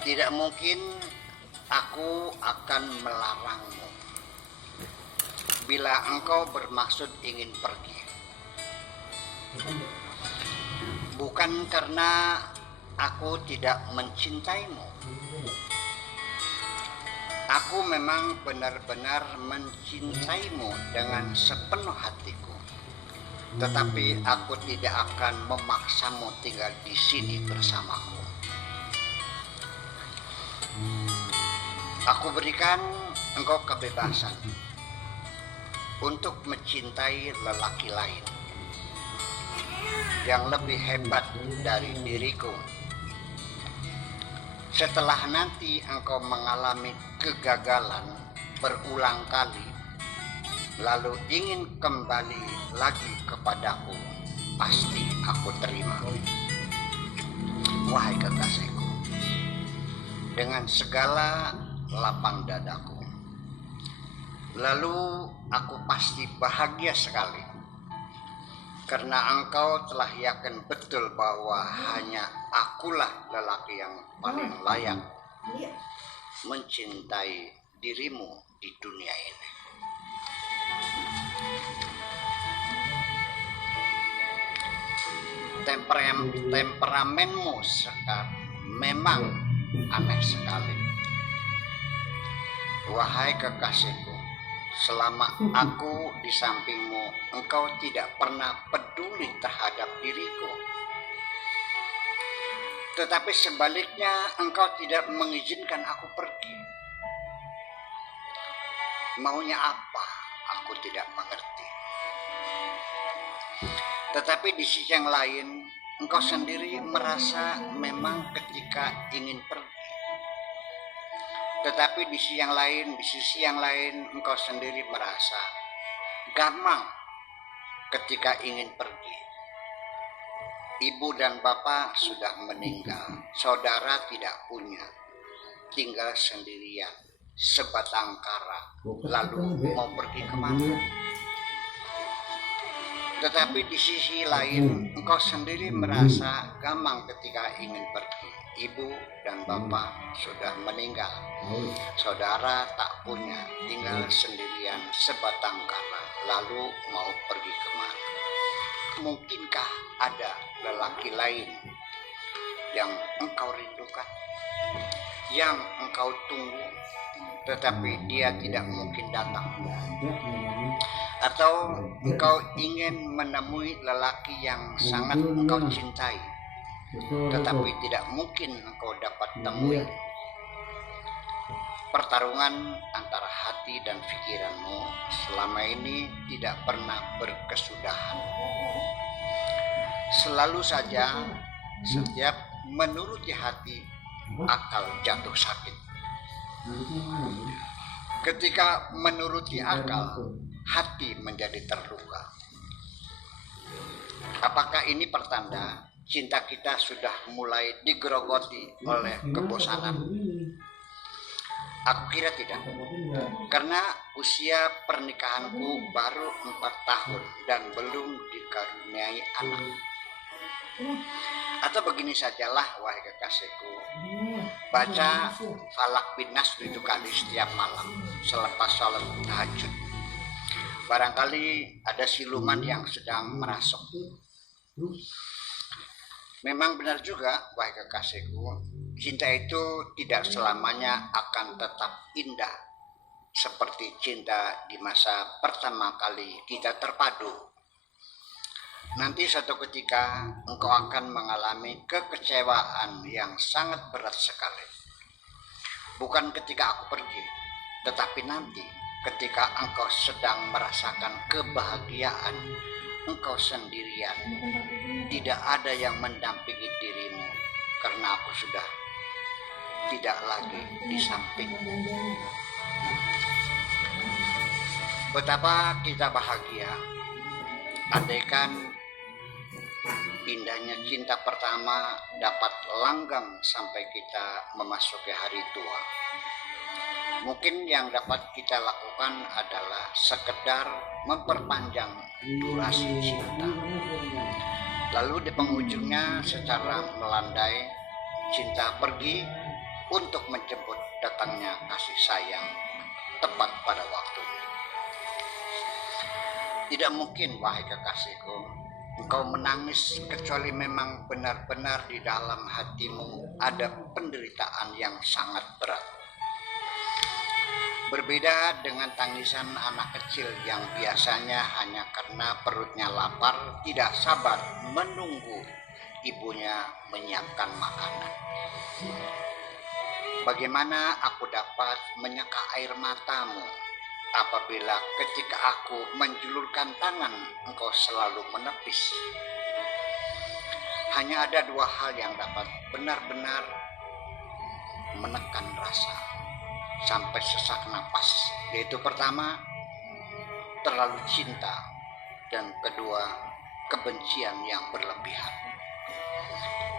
Tidak mungkin aku akan melarangmu bila engkau bermaksud ingin pergi. Bukan karena aku tidak mencintaimu. Aku memang benar-benar mencintaimu dengan sepenuh hatiku. Tetapi aku tidak akan memaksamu tinggal di sini bersamaku. Aku berikan engkau kebebasan untuk mencintai lelaki lain yang lebih hebat dari diriku. Setelah nanti engkau mengalami kegagalan berulang kali, lalu ingin kembali lagi kepadaku, pasti aku terima. Wahai kekasihku, dengan segala lapang dadaku. Lalu aku pasti bahagia sekali karena engkau telah yakin betul bahwa hanya akulah lelaki yang paling layak mencintai dirimu di dunia ini. Temperamenmu sekarang memang aneh sekali. Wahai kekasihku, selama aku di sampingmu, engkau tidak pernah peduli terhadap diriku. Tetapi sebaliknya, engkau tidak mengizinkan aku pergi. Maunya apa? Aku tidak mengerti. Tetapi di sisi yang lain, engkau sendiri merasa memang ketika ingin pergi. Tetapi di sisi yang lain, engkau sendiri merasa gamang ketika ingin pergi. Ibu dan bapak sudah meninggal, saudara tidak punya, tinggal sendirian, sebatang kara, lalu mau pergi kemana? Tetapi di sisi lain, engkau sendiri merasa gamang ketika ingin pergi. Ibu dan bapak sudah meninggal, saudara tak punya, tinggal sendirian, sebatang kara, lalu mau pergi kemana? Mungkinkah ada lelaki lain yang engkau rindukan, yang engkau tunggu, tetapi dia tidak mungkin datang? Atau engkau ingin menemui lelaki yang sangat engkau cintai, tetapi tidak mungkin engkau dapat temui? Pertarungan antara hati dan pikiranmu selama ini tidak pernah berkesudahan. Selalu saja setiap menuruti hati, akal jatuh sakit. Ketika menuruti akal, hati menjadi terluka. Apakah ini pertanda cinta kita sudah mulai digerogoti oleh kebosanan? Aku kira tidak, karena usia pernikahanku baru 4 tahun dan belum dikaruniai anak. Atau begini sajalah, wahai kekasihku, baca Falak bin Nas 7 kali setiap malam selepas sholat tahajud. Barangkali ada siluman yang sedang merasuk. Memang benar juga, wahai kekasihku, cinta itu tidak selamanya akan tetap indah seperti cinta di masa pertama kali kita terpadu. Nanti suatu ketika engkau akan mengalami kekecewaan yang sangat berat sekali. Bukan ketika aku pergi, tetapi nanti ketika engkau sedang merasakan kebahagiaan, engkau sendirian, tidak ada yang mendampingi dirimu karena aku sudah tidak lagi di samping. Betapa kita bahagia andaikan indahnya cinta pertama dapat langgeng sampai kita memasuki hari tua. Mungkin yang dapat kita lakukan adalah sekedar memperpanjang durasi cinta. Lalu di penghujungnya secara melandai, cinta pergi untuk menjemput datangnya kasih sayang tepat pada waktunya. Tidak mungkin, wahai kekasihku, engkau menangis kecuali memang benar-benar di dalam hatimu ada penderitaan yang sangat berat. Berbeda dengan tangisan anak kecil yang biasanya hanya karena perutnya lapar, tidak sabar menunggu ibunya menyiapkan makanan. Bagaimana aku dapat menyeka air matamu apabila ketika aku menjulurkan tangan engkau selalu menepis? Hanya ada dua hal yang dapat benar-benar menekan rasa sampai sesak napas, yaitu pertama, terlalu cinta, dan kedua, kebencian yang berlebihan.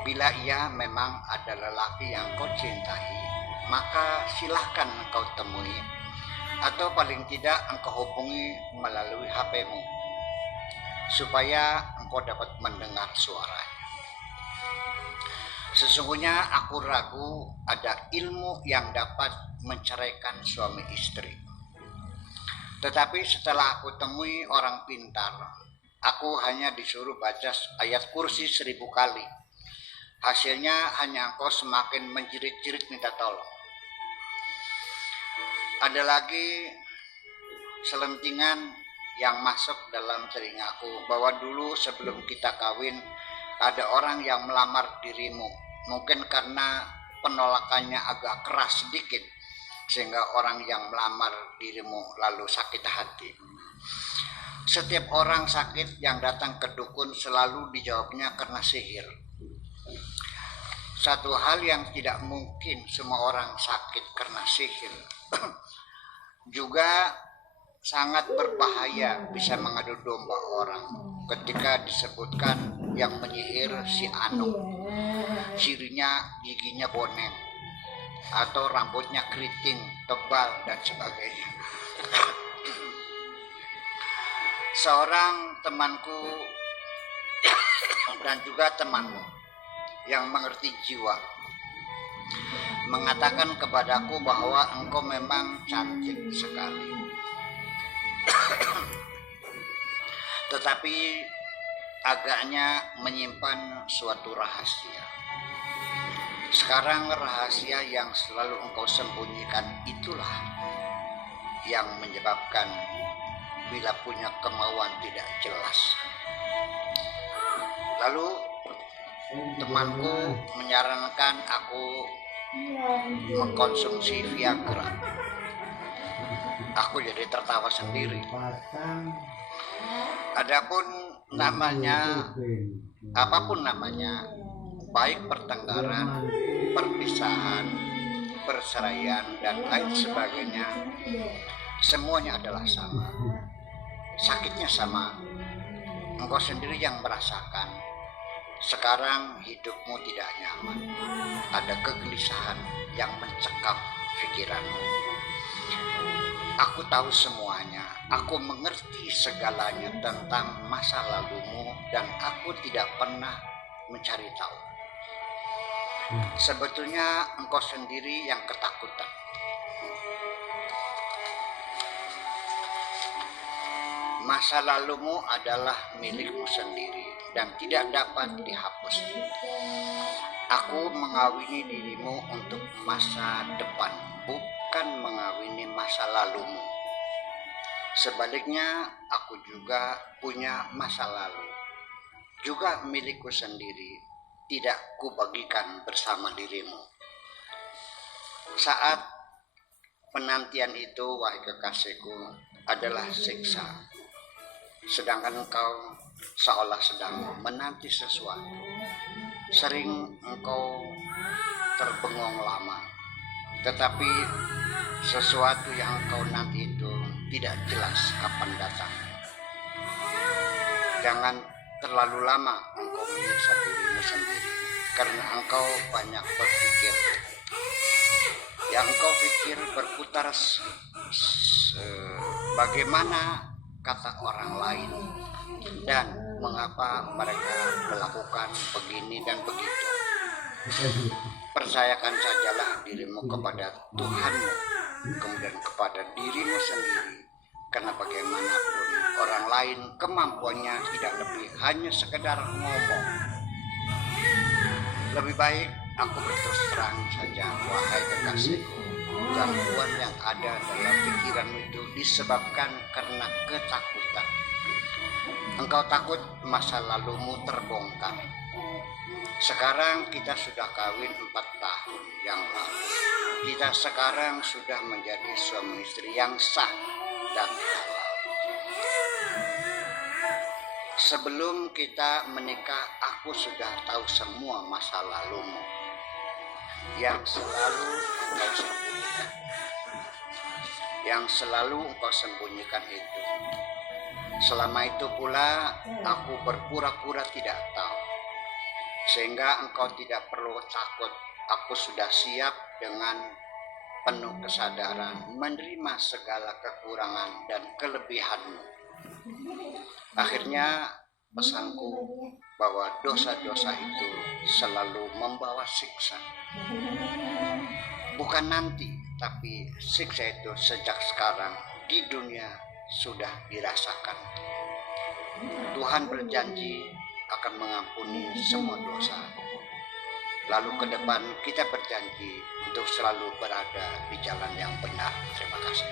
Bila ia memang ada lelaki yang kau cintai, maka silahkan engkau temui, atau paling tidak engkau hubungi melalui HP-mu, supaya engkau dapat mendengar suaranya. Sesungguhnya aku ragu ada ilmu yang dapat menceraikan suami istri. Tetapi setelah aku temui orang pintar, aku hanya disuruh baca ayat kursi 1000 kali. Hasilnya hanya engkau semakin menjerit-jerit minta tolong. Ada lagi selentingan yang masuk dalam telingaku bahwa dulu sebelum kita kawin ada orang yang melamar dirimu, mungkin karena penolakannya agak keras sedikit, sehingga orang yang melamar dirimu lalu sakit hati. Setiap orang sakit yang datang ke dukun selalu dijawabnya karena sihir. Satu hal yang tidak mungkin semua orang sakit karena sihir juga sangat berbahaya, bisa mengadu domba orang ketika disebutkan yang menyihir si Anu, sirinya giginya boneng atau rambutnya keriting tebal dan sebagainya. Seorang temanku dan juga temanmu yang mengerti jiwa mengatakan kepadaku bahwa engkau memang cantik sekali. Tetapi agaknya menyimpan suatu rahasia. Sekarang rahasia yang selalu engkau sembunyikan itulah yang menyebabkan bila punya kemauan tidak jelas. Lalu temanku menyarankan aku mengkonsumsi Viagra. Aku jadi tertawa sendiri. Adapun namanya, apapun namanya, baik pertengkaran, perpisahan, perceraian, dan lain sebagainya, semuanya adalah sama. Sakitnya sama. Engkau sendiri yang merasakan. Sekarang hidupmu tidak nyaman. Ada kegelisahan yang mencekam pikiranmu. Aku tahu semuanya. Aku mengerti segalanya tentang masa lalumu dan aku tidak pernah mencari tahu. Sebetulnya engkau sendiri yang ketakutan. Masa lalumu adalah milikmu sendiri dan tidak dapat dihapus. Aku mengawini dirimu untuk masa depan, bukan mengawini masa lalumu. Sebaliknya, aku juga punya masa lalu, juga milikku sendiri, tidak kubagikan bersama dirimu. Saat penantian itu, wahai kekasihku, adalah siksa. Sedangkan engkau seolah sedang menanti sesuatu. Sering engkau terbengong lama, tetapi sesuatu yang engkau nanti itu tidak jelas kapan datang. Jangan terlalu lama engkau menyiksa dirimu sendiri, karena engkau banyak berpikir. Yang engkau pikir berputar bagaimana kata orang lain dan mengapa mereka melakukan begini dan begitu. percayakan sajalah dirimu kepada Tuhanmu, kemudian kepada dirimu sendiri, karena bagaimanapun orang lain kemampuannya tidak lebih hanya sekedar ngomong. Lebih baik aku berterus terang saja, wahai kekasihku, gangguan yang ada dalam pikiranmu itu disebabkan karena ketakutan. Engkau takut masa lalumu terbongkar. Sekarang kita sudah kawin 4 tahun yang lalu. Kita sekarang sudah menjadi suami istri yang sah dan halal. Sebelum kita menikah, aku sudah tahu semua masa lalumu yang selalu engkau sembunyikan itu. Selama itu pula aku berpura-pura tidak tahu, sehingga engkau tidak perlu takut. Aku sudah siap dengan penuh kesadaran menerima segala kekurangan dan kelebihanmu. Akhirnya pesanku bahwa dosa-dosa itu selalu membawa siksa. Bukan nanti, tapi siksa itu sejak sekarang di dunia sudah dirasakan. Tuhan berjanji akan mengampuni semua dosa. Lalu ke depan kita berjanji untuk selalu berada di jalan yang benar. Terima kasih.